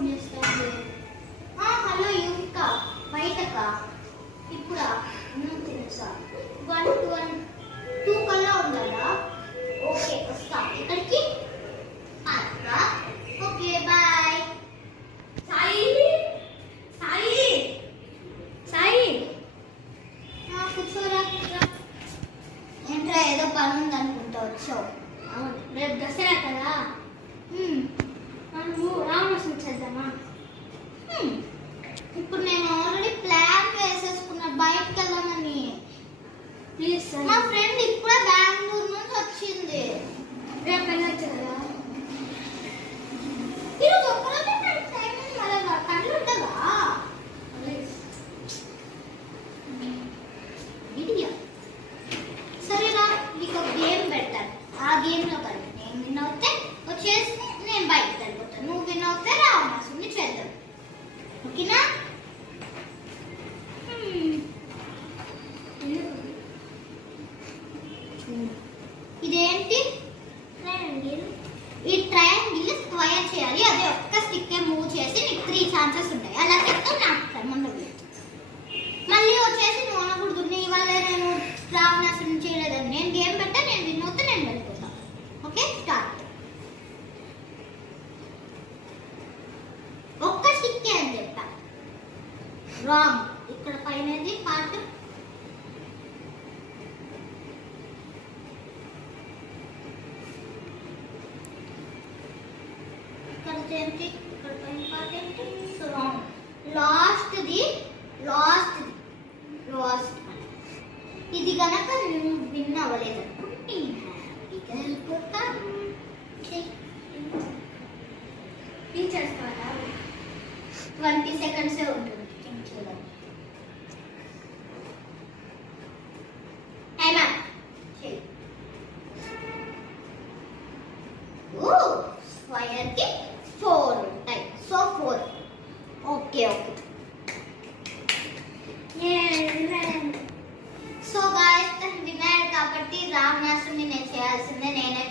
Phone చేస్తాను. Hello Yuvika, బయటక ఇప్పుడా? తెలుసా 1 2 కల్లా ఉండాలా? ఓకే వస్తా. ఎక్కడికి? Okay bye. సాయి సాయి సాయి కూర్చోరా. ఏంట్రా ఏదో పని ఉందనుకుంటా వచ్చావు? అవును, రేపు దసరా కదా, మనము రావణాసుని చేద్దామా? ఇప్పుడు నేను ఆల్రెడీ ప్లాన్ వేసేసుకున్నా బయటకు వెళ్దామని. ప్లీజ్ సార్, మా ఫ్రెండ్ ఇప్పుడే బెంగళూరు నుంచి వచ్చింది. రేపు వెళ్ళొచ్చు కదా? ఈరోజు ఒక్కరోజే టైం ఉంది, మళ్ళీ కళ్ళు ఉంటుందా? సరేనా, నీకు ఒక గేమ్ పెడతాను. ఆ గేమ్లో కానీ నేను విన్ అవుతే వచ్చేసి నేను బయటకు వెళ్ళిపోతాను, నువ్వు విన్ అవుతే రావణాసుని చేద్దాం. ఓకేనా? ఇదేంటి? ట్రయాంగిల్. ఈ ట్రయాంగిల్ స్క్వేర్ చేయాలి. అదే ఒక్క స్టిక్ మూవ్ చేసి నీకు 3 ఛాన్సెస్ ఉంటాయి. అలా చెప్తే నాకు ముందు మళ్ళీ వచ్చేసి నువ్వు అనకూడదు నీ వల్లే నేను రావణాసుని చేయలేదని. నేను గేమ్ పెట్టా, నేను విన్ అవుతే నేను వెళ్ళిపోతా. Okay start. ఒక్క స్టిక్ అని చెప్పా. రాంగ్. ఇక్కడ పైనది పార్ట్. ఇక్కడ ఏంటి? ఇక్కడ పైన పార్ట్ ఏంటి? So wrong. లాస్ట్ ఇది కనుక నేను విన్ అవ్వలేదు అనుకుంటే హ్యాపీగా వెళ్ళిపోతాను. చేస్తారా? 20 సెకండ్సే ఉంటుంది. స్క్వేర్కి 4 ఉంటాయి. So 4. Okay okay. So guys విన్నాడు కాబట్టి రావణాసుని నేను చేయాల్సిందే. నేనే